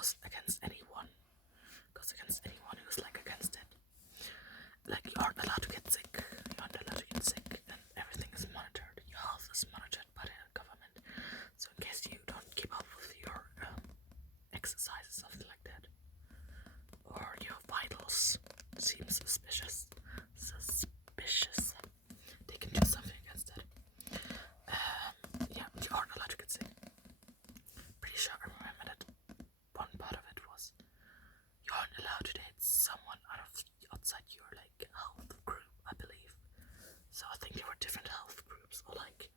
goes against anyone who's like against it. Like, you aren't allowed to get sick. And everything is monitored. Your health is monitored by the government. So in case you don't keep up with your exercise, something like that, or your vitals seem suspicious, they can do something against it. Yeah, you aren't allowed to get sick. Pretty sure I remember that one part of it was you aren't allowed to date someone outside your like health group, I believe. So I think there were different health groups, or like,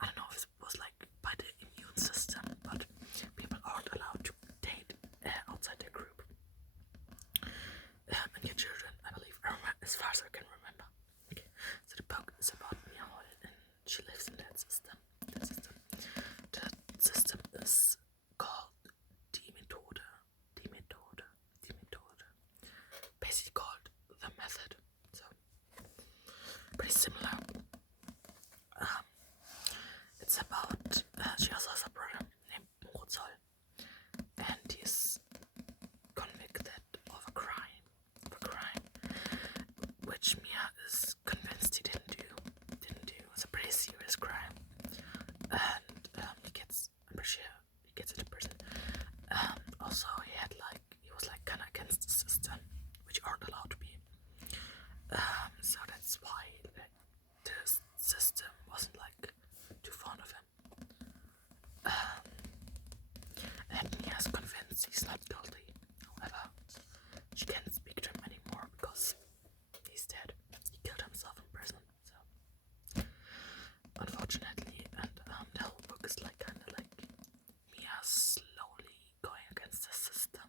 I don't know if it was like by the immune system, but people aren't allowed to date outside their group. And your children, I believe, as far as I can remember. Okay. So the book is about Meow, and she lives in that system. That system is called Die Methode. Basically called the method. So pretty similar. It's about she also has a brother named Mozart, and he's convicted of a crime, which Mia is convinced he didn't do. It's a pretty serious crime, and I'm pretty sure he gets into prison. Also, he was like kind of against the system, which aren't allowed to be. So that's why the system wasn't like too fond of him. And Mia's convinced he's not guilty. However, she can't speak to him anymore because he's dead. He killed himself in prison. So, unfortunately, and the whole book is like kind of like Mia slowly going against the system.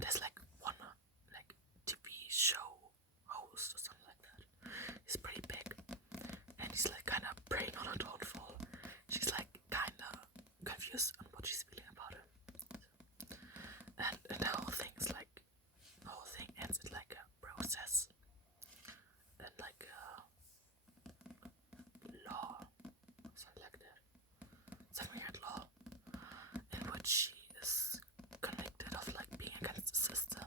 There's like one like TV show host or something like that. He's pretty big, and he's like kind of preying on her downfall. She's like kind of confused on what she's feeling about him, and the whole thing ends with like a process and like a law, something like that, something like law, in which she is convicted of like being against the system,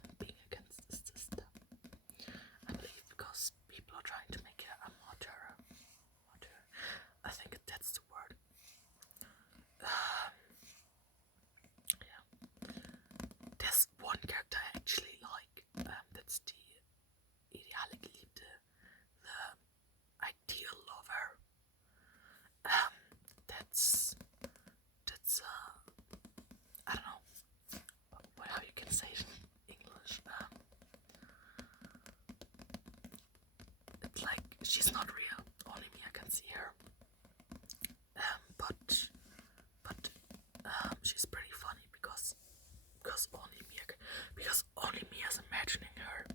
I believe, because people are trying to make her a martyr. I think that's the word. Yeah. There's one character I actually like. That's the ideale Geliebte, the ideal lover. That's I don't know how you can say it in English. It's like she's not real. Only Mia can see her. But she's pretty funny because only Mia's imagining her.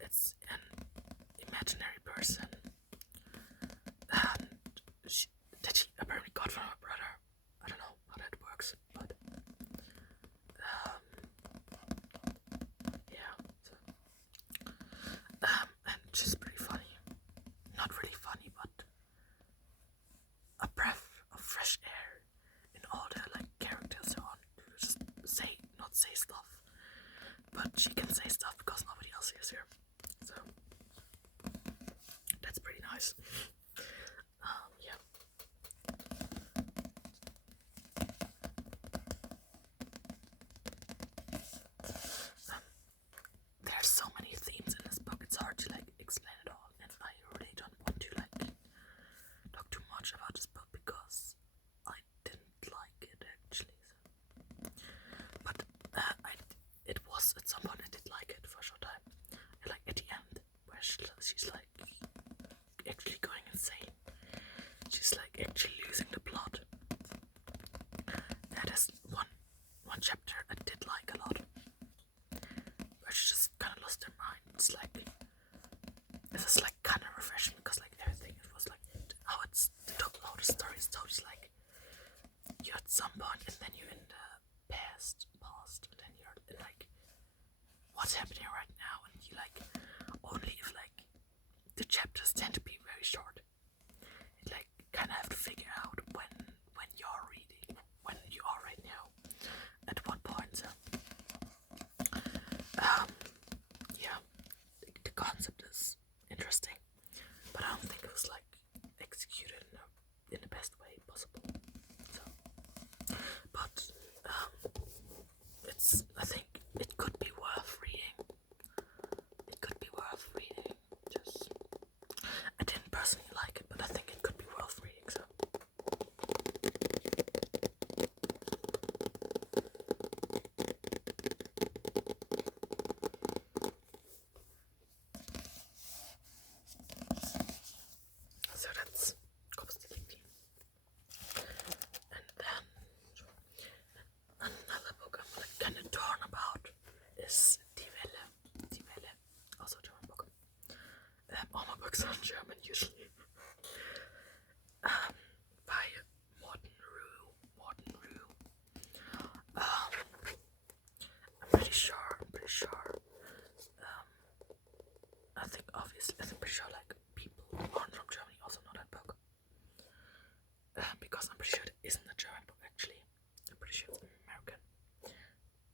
It's an imaginary person that she apparently got from her brother. I don't know how that works, but yeah. So, and she's pretty funny. Not really funny, but a breath of fresh air in all the like characters are on. Just not say stuff, but she can say stuff because nobody else hears her. So that's pretty nice. Yeah. There's so many themes in this book. It's hard to like explain it all, and I really don't want to like talk too much about this book because I didn't like it actually. So. But it was at some point I did like it for a short time. And like at the end, where she's like actually going insane. She's like actually losing the plot. There's one chapter I did like a lot, where she just kind of lost her mind. It's like this is like kind of refreshing because like everything it was like how the story is told is like you're at some point and then you're in the past, and then you're in like what's happening right now, and you like only if like the chapters tend to be very short. You like kind of have to figure I think it could be worth reading. It could be worth reading. Just, I didn't personally like it, but I think it could be worth reading. So that's Kopfsticky. And then another book I'm like kind of torn about is Die Welle. Die Welle, also a German book. All my books are in German usually. By Morten Rue. I'm pretty sure. I think obviously, I'm pretty sure like people who aren't from Germany also know that book. Because I'm pretty sure it isn't a German book actually. I'm pretty sure it's American.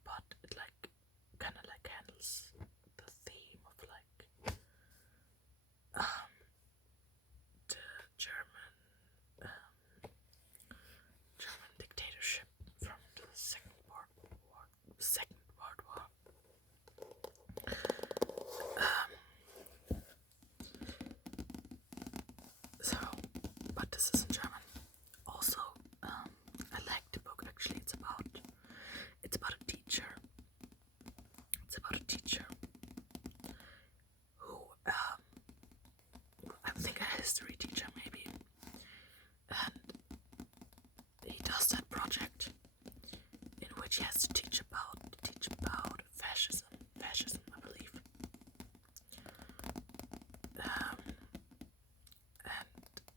But it like kind of like handles the theme of like the German dictatorship from the Second World War. So, but this is in German. Also, I like the book actually. It's about a teacher. It's about a teacher who, I think a history teacher maybe, and he does that project in which he has to teach about fascism, I believe. And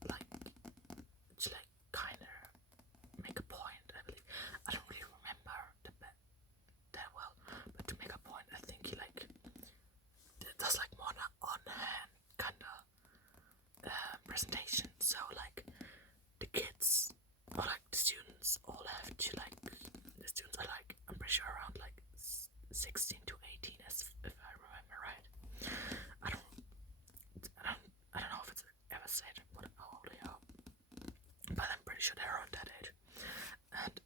like to like kind of make a point, I believe. I don't really remember that well, but to make a point, I think he like does like more on hand kind of presentation. So like the kids or like the students all have to like, the students are like, I'm pretty sure around like 16 to 18, if I remember right. I don't know if it's ever said how old they are, but I'm pretty sure they're around that age. And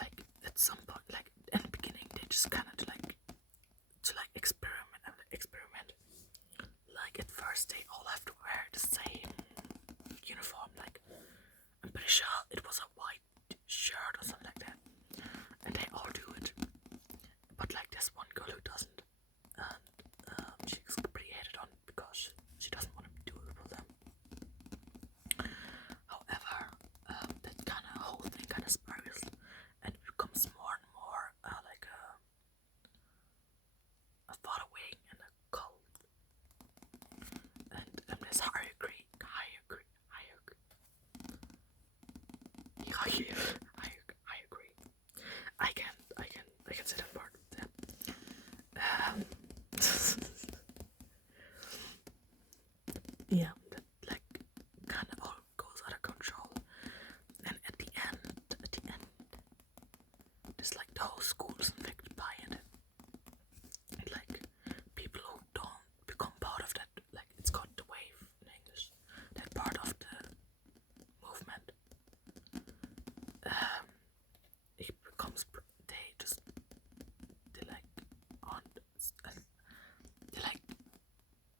like at some point, like in the beginning, they just kind of like experiment. Like at first, they all have to wear the same uniform. Like I'm pretty sure it was a white shirt or something like that, and they all do it. But like there's one girl who doesn't, and she's pretty hated on because she doesn't want to do it with them. However, that kind of whole thing kind of spirals and becomes more and more like a thought wing and a cult. And there's hierarchy. I can say that part. Yeah, that like kind of all goes out of control. And at the end, there's like the whole school is infected by it. And like people who don't become part of that, like it's called the wave in English, that part of the movement, it becomes,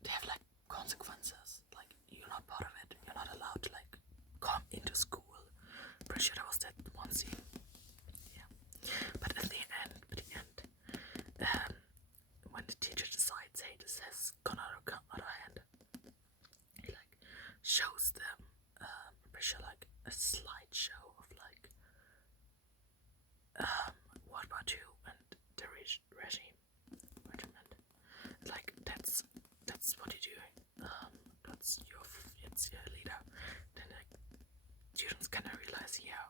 they have like consequences. Like you're not part of it. You're not allowed to like come into school. Pretty sure that was that one scene. Yeah. But at the end, when the teacher decides, hey, this has gone out of hand, he like shows them, pretty sure like a slideshow of like, what about you and the regiment. Like that's what you're doing. It's your leader. Then like students kind of realize, yeah,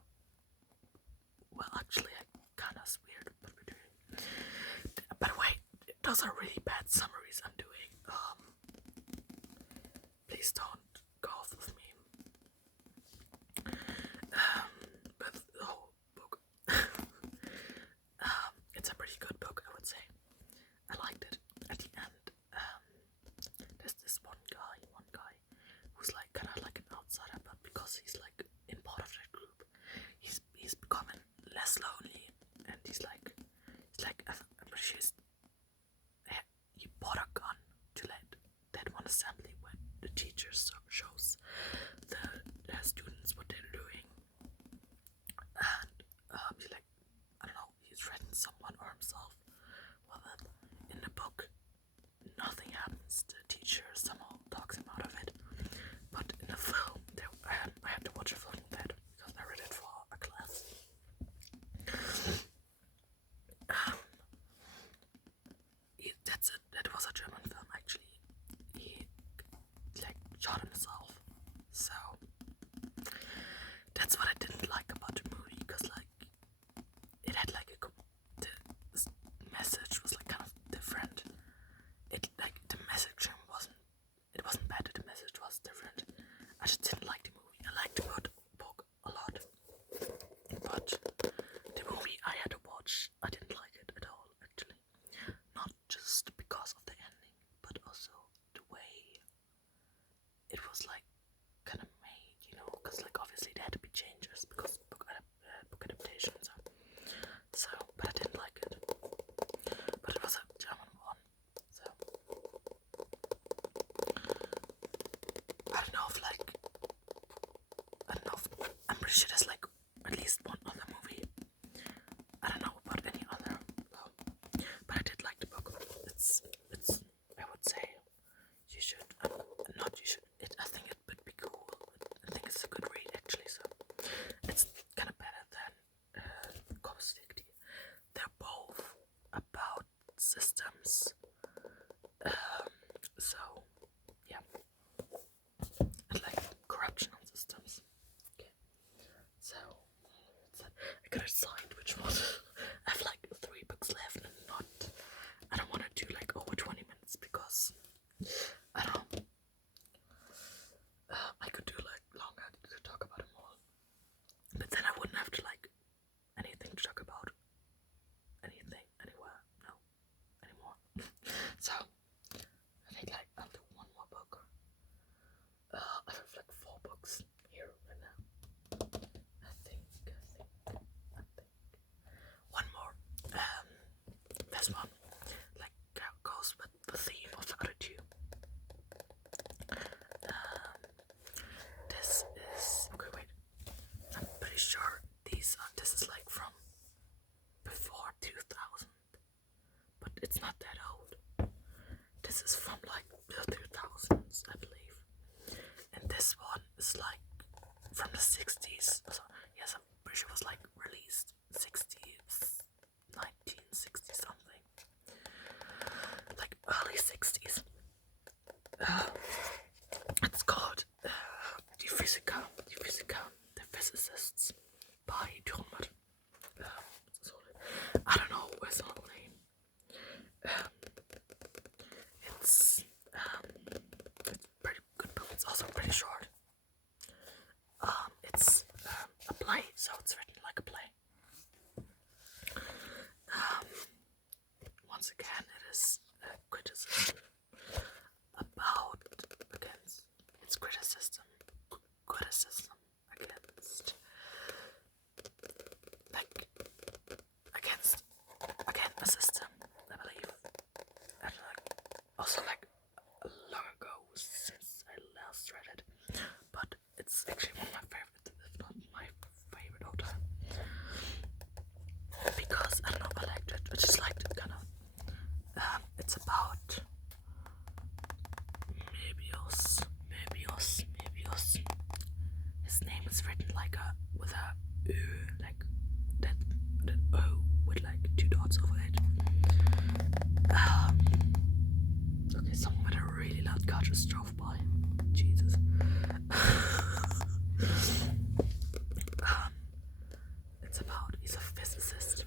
well actually kind of weird what we're doing. By the way, those are really bad summaries I'm doing. Please don't go off with me. But the whole book, it's a pretty good book, I would say. I liked it. At the end, there's this one guy who's like kind of like an outsider, but because he's like in part of that group, he's becoming bad. The message was different. I just didn't like the movie. I liked the book a lot, but the movie I had to watch, I didn't like it at all. Actually, not just because of the ending, but also the way it was like kind of made, because like obviously there had to be changes because book adaptations. So, but I didn't like it. But it was a German one, so I don't know if I'm pretty sure there's like at least one other movie. I don't know about any other, but I did like the book. It's I would say you should, not you should. I think it would be cool. I think it's a good read actually. So it's kind of better than Copstick. They're both about systems. So yeah, and like corruption on systems. Okay, so I gotta decide which one. I have like 3 books left, and I don't want to do like over 20 minutes because I don't. I could do like longer to talk about them all, but then I wouldn't have to like anything to talk about. Anything, anywhere, no, anymore. So I think like I'll do one more book. I have like 4 books here right now. I think one more. This one like goes with the theme of the other 2. This is okay. Wait, I'm pretty sure this is like from before 2000, but it's not that old. This is from like the 2000s, I believe, and this one is like from the 60s. So yes, I'm pretty sure it was like released 60s, 1960 something, like early 60s. It's called Die Physiker, the Physicists by Turmer. I don't know his whole name. It's pretty good book. It's also pretty short. It's a play, so it's written like a play. Once again, it is a criticism about against its criticism against like against again a system, I believe, and also like long ago since I last read it, but it's actually one of my favorite, if not my favorite all time, because I don't know, I liked it. I just liked it kind of. It's about Mebius. His name is written like with a U, like that O with like 2 dots over it. Okay, someone with a really loud car just drove by. Jesus. It's about, he's a physicist,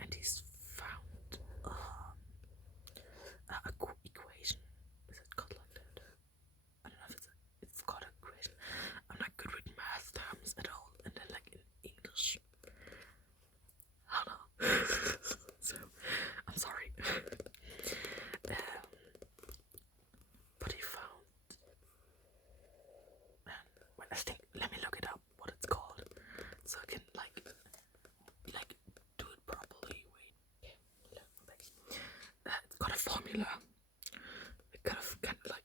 and he's found a equation. Is it called like that? I don't know if it's called an equation. I'm not good with math terms at all, and then like in English. I don't know. So I'm sorry. But he found, I think, let me look it up what it's called, so I can like do it properly. Wait, it's got a formula. It kind of like,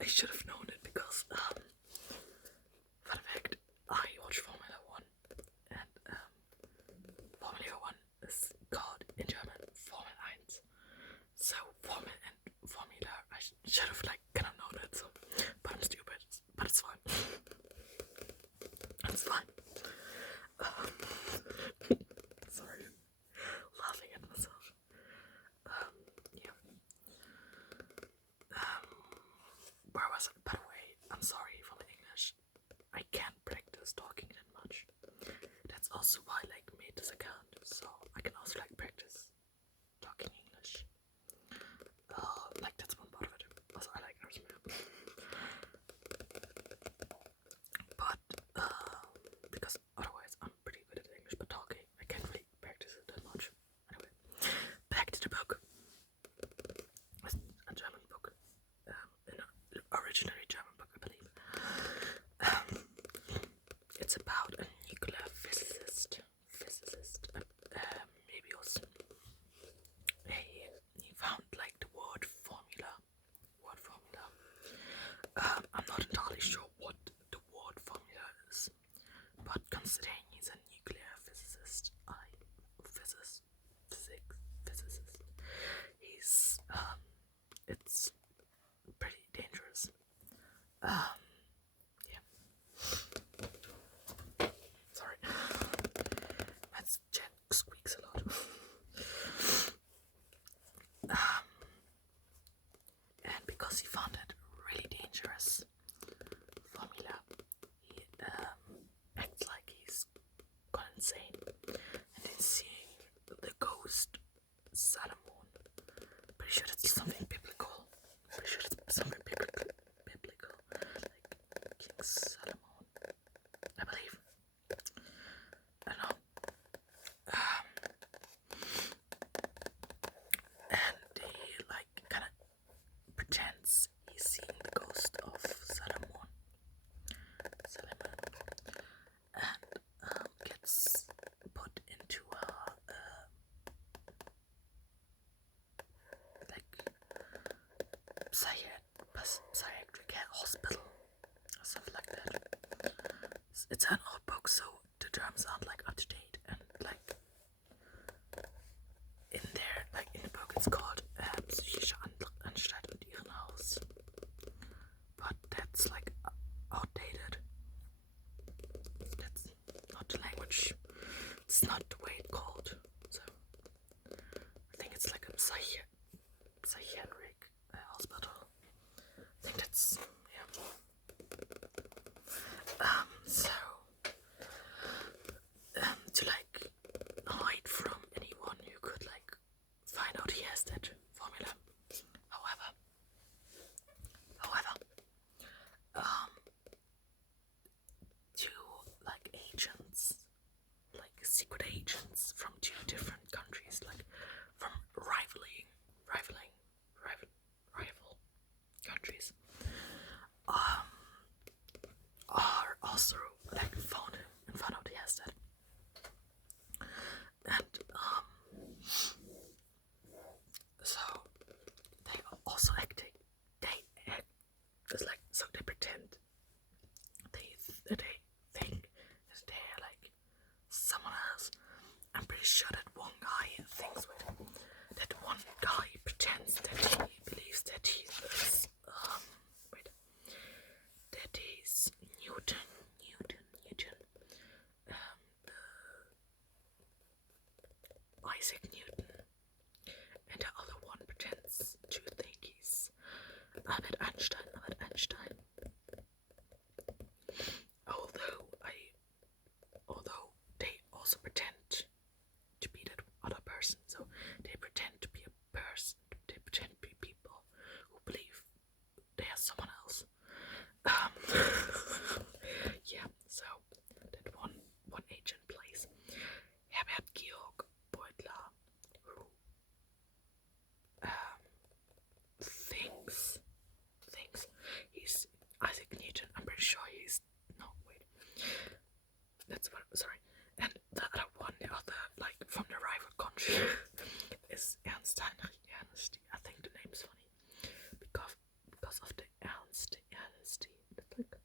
I should have known it because fun fact, I watch Formula 1, and Formula 1 is called in German Formel 1. So Formel and Formula, I should have like kind of known it. So, but I'm stupid. But it's fine. It's fine. Sorry, laughing at myself. Yeah. Where was it? By the way, I'm sorry for the English. I can't practice talking that much. That's also why I like made this account, so I can also like practice talking English. originally German book, I believe. It's about a nuclear physicist, maybe also he found like the word formula. I'm not entirely sure what the word formula is, but considering he's a nuclear physicist, physicist, he's it's pretty dangerous. Yeah. Sorry, my jet squeaks a lot. And because he found it really dangerous formula, he acts like he's gone insane, and then seeing the ghost Solomon. Pretty sure it's something biblical. Like King Solomon, I believe. I don't know. And he like kind of pretends he's seeing the ghost of Solomon, and gets put into a like psychiatric hospital or something like that. It's an old book, so the terms aren't like up to date, and like in there, like in the book, it's called Psychische Anstalt und Irrenhaus, but that's like outdated. That's not the language. It's not the way it's called. So I think it's like a psychiatric hospital. I think that's yeah. To like hide from anyone who could like find out he has that formula. However, two like agents, like secret agents from two different countries, like from rival countries, are also like found him and found out he has that. And so they also act as like, so they pretend they think that they're like someone else. I'm pretty sure that one guy thinks with that one guy pretends that he believes that he is that he's Newton, Isaac Newton, and the other one pretends to think he's Albert Einstein. Although they also pretend to be that other person, so they pretend to be a person. They pretend to be people who believe they are someone else. Yeah. So that one agent plays Herbert Georg Beutler, who thinks he's Isaac Newton. I'm pretty sure he's no wait. That's what sorry. And the other like from the rival country is Ernst Heinrich Ernst. I think the name's funny because of the Ernst. That's like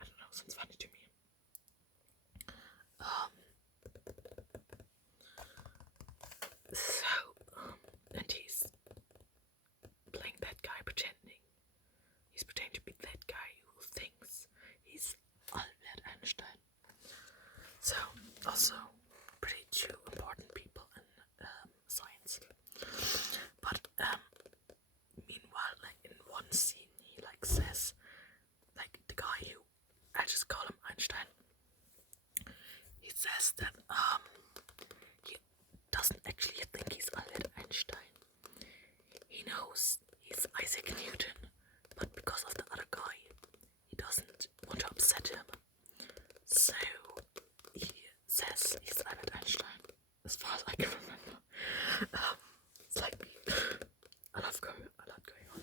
I don't know, sounds funny to me. And he's playing that guy, he's pretending to be that guy who thinks he's Albert Einstein. So, also pretty two important people in science. But meanwhile, like in one scene, he like says, like the guy who I just call him Einstein. He says that he doesn't actually think he's Albert Einstein. He knows he's Isaac Newton, but because of the other guy, he doesn't want to upset him. So he says he's Albert Einstein, as far as I can remember. It's like a lot going on.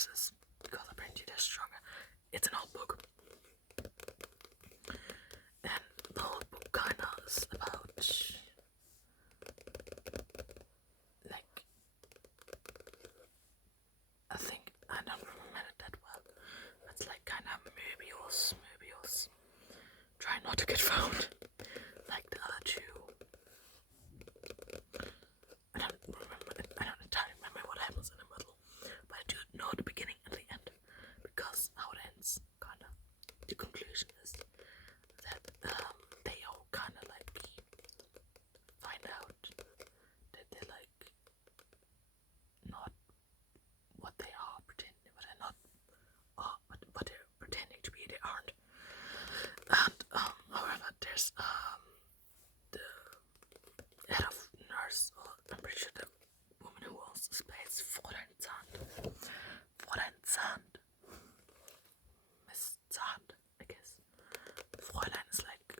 nurses because apparently they're stronger. It's an old book, and the whole book kind of is about like I think I don't remember it that well. It's like kind of Möbius. Try not to get found like the other two. I don't entirely remember what happens in the middle, but I do know the beginning and the end because how it ends, kind of. The conclusion is that they all kind of like find out that they're like not what they are pretending, but they're not, but they're pretending to be. They aren't. And however, there's the head of nurse, or I'm pretty sure the woman who also plays Fräulein Zand, Miss Zand, I guess. Fräulein is like,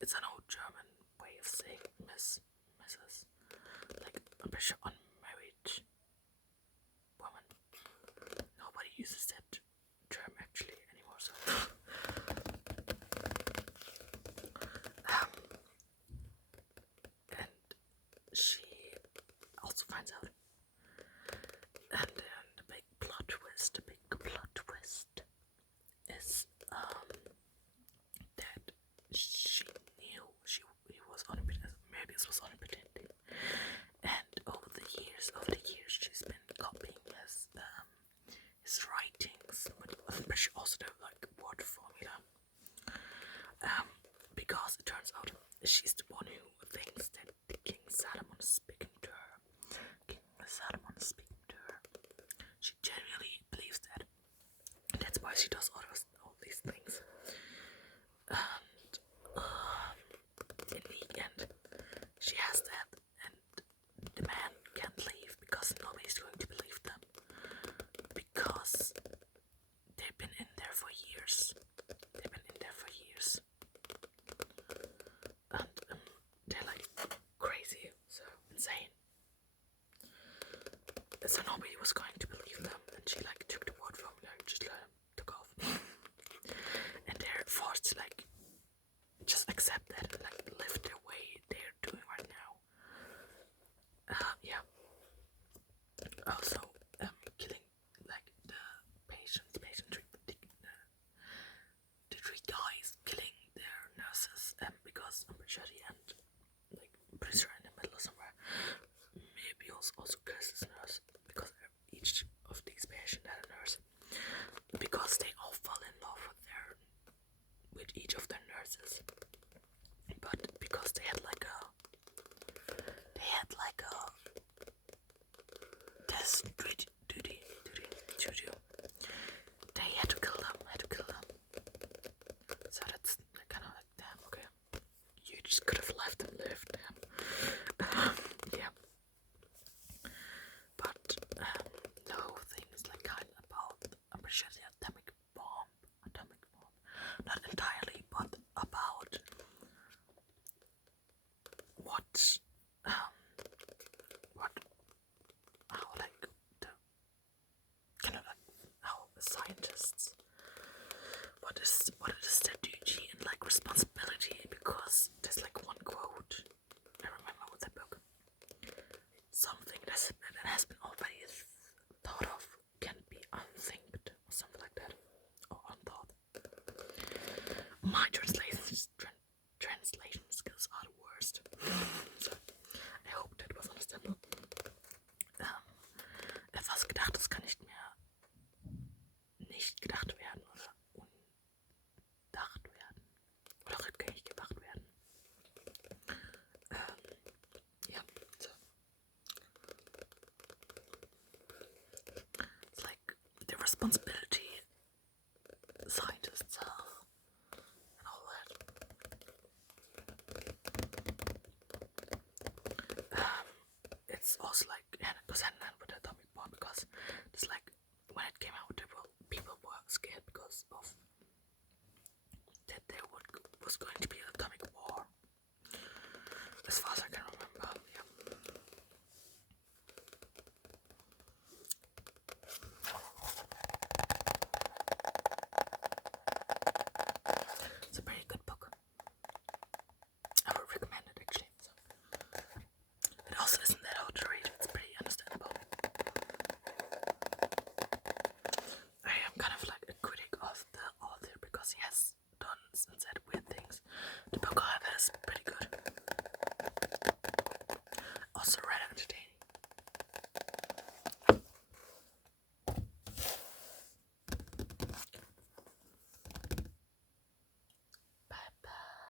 it's an old German way of saying Mrs. Like, I'm pretty sure unmarried woman. Nobody uses that term actually anymore, so. And she also finds out. And then the big plot twist is that she knew he was maybe it was unpretending. And over the years she's been copying his writings, but I'm pretty sure also the like word formula. Because it turns out she's the one who thinks that the King Solomon is speaking to her. She genuinely believes that. And that's why she does all these things. And in the end, she has that, and the man can't leave because nobody's going to believe them. Because they've been in there for years. And they're like crazy, so insane. So nobody was going to believe them, and she like took the word from them and just took off. And they're forced to like just accept that and like live the way they're doing right now. Yeah. Also, killing like the the three guys killing their nurses, because I'm pretty sure at the end, like I'm pretty sure in the middle somewhere, maybe also kills this nurse because each of these patients had a nurse, because they all fall in love with each of their nurses, but because they had like a test duty, they had to kill them. So that's kind of like, damn, okay, you just could have left them live, damn. Yeah. But the whole thing is like kind of about, I'm pretty sure the atomic bomb, not entirely, but about how like the kind of like how the scientists, what is their duty and like responsibility, because there's like one quote I remember with the book, something that has been already thought of can be unthinked or something like that, or unthought. My turn